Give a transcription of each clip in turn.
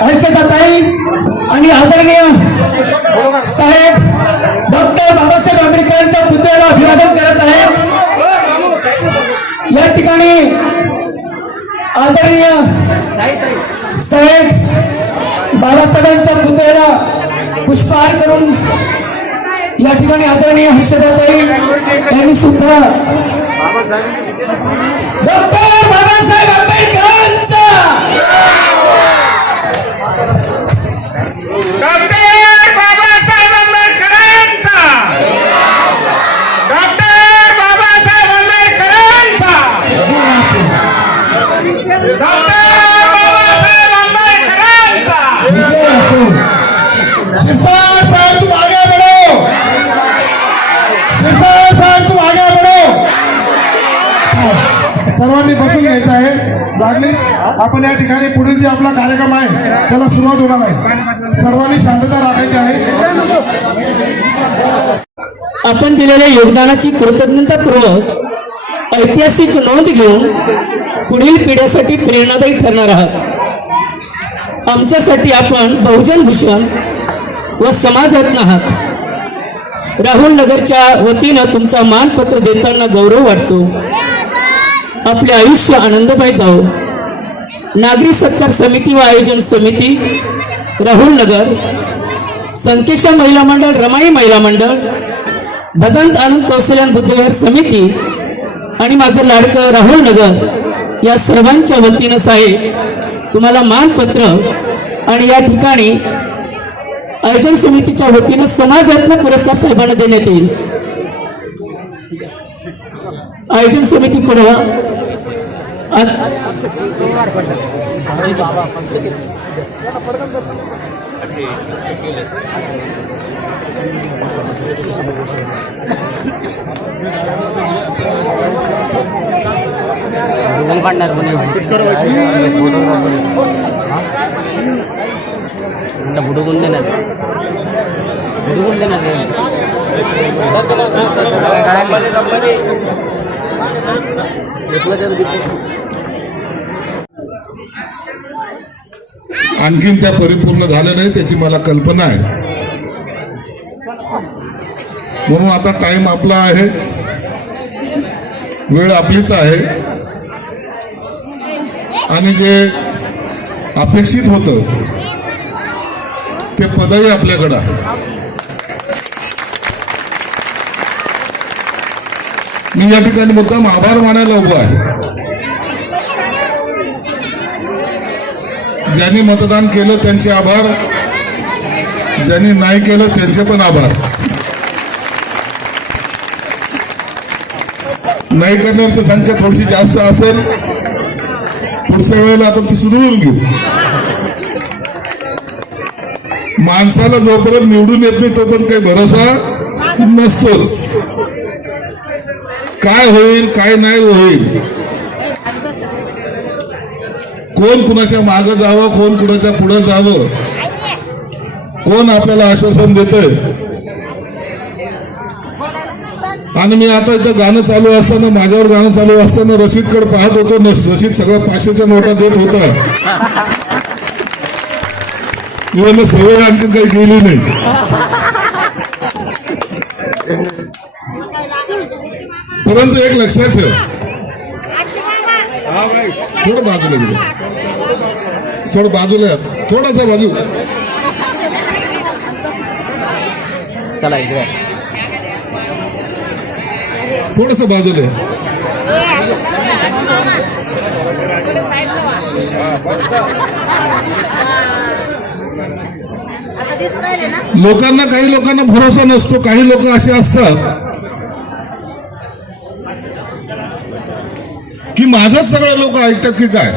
हर्षदाताई आणि आदरणीय साहेब डॉक्टर बाबासाहेब आंबेडकरांच्या पुतळ्याला अभिवादन करत आहेत. या ठिकाणी आदरणीय साहेब बाबासाहेबांच्या पुतळ्याला पुष्पहार करून या ठिकाणी आदरणीय हर्षदाताई यांनी सुद्धा डॉक्टर बाबासाहेब आंबेडकर आंबेडकरांचा शिरसाट साहब तुम आगे बढ़ो शिरसाट साहब तुम आगे बढ़ो सर्वांनी बसून घ्यायचं आहे. लागलीच. आपण या ठिकाणी पुढील जे आपला कार्यक्रम आहे त्याला सुरुवात होणार आहे. सर्वांनी शांतता राखायची आहे. आपण दिलेल्या योगदानाची कृतज्ञतापूर्वक ऐतिहासिक नोंद घेऊन पुढील पिढ्यासाठी प्रेरणादायी ठरणार आहात. आमच्यासाठी आपण बहुजन भूषण व समाजात आहात. राहुल नगरच्या वतीनं तुमचा मानपत्र देताना गौरव वाटतो. आपले आयुष्य आनंदमय जाओ नागरी सत्कार समिती व आयोजन समिती राहुल नगर संकेशा महिला मंडळ रमाई महिला मंडळ भदंत आनंद कौशल्यान बुद्धविहार समिती आणि माझं लाडकं राहुल नगर या सर्वांच्या वतीनं साहेब तुम्हाला मानपत्र आणि या ठिकाणी आयोजन समितीच्या वतीनं समाजरत्न पुरस्कार साहेबांना देण्यात येईल. आयोजन समिती पुढे भूगोल काढणार कोणी म्हणलं बुडवून देणार. बुडवून देणार आणखीन त्या परिपूर्ण झाल्या नाही त्याची मला कल्पना आहे. म्हणून आता टाइम आपला आहे. वेळ आपलीच आहे. आणि जे अपेक्षित होतं ते पदही आपल्याकडं आहे. मी या ठिकाणी मुद्दाम आभार मानायला उभं आहे. ज्यांनी मतदान केलं त्यांचे आभार ज्यांनी नाही केलं त्यांचे पण आभार. नाही करण्याची संख्या थोडीशी जास्त असेल. पुढच्या वेळेला आपण ती सुधारून घेऊ. माणसाला जोपर्यंत निवडून येत नाही तोपर्यंत काही भरोसा नसतोच. काय होईल काय नाही होईल. कोण कुणाच्या मागं जावं कोण कुणाच्या पुढं जावं? कोण आपल्याला आश्वासन देतंय? आणि मी आता इथं गाणं चालू असताना माझ्यावर गाणं चालू असताना रशीदकडे पाहत होतो. न रशीद सगळं पाचशेच्या नोटा देत होता. मी सवय आणखी काही गेली नाही. परंतु एक लक्षात ठेव. थोडं बाजूला गेलं. थोडं बाजूला थोडासा बाजू. चला इकडे थोडस बाजूला लोकांना काही लोकांना भरोसा नसतो काही लोक असे असतात की माझ्याच सगळे लोक ऐकतात की काय?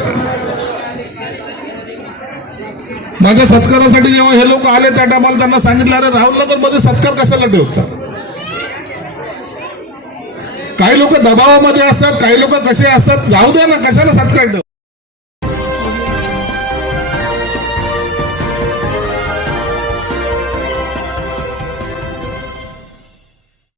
माझ्या सत्कारासाठी जेव्हा हे लोक आले त्या टायमाला त्यांना सांगितलं अरे राहुलनगरमध्ये सत्कार कशाला ठेवतात काही लोक दबावामध्ये असतात काही लोक कसे असतात जाऊ द्या ना कशाला सत्कार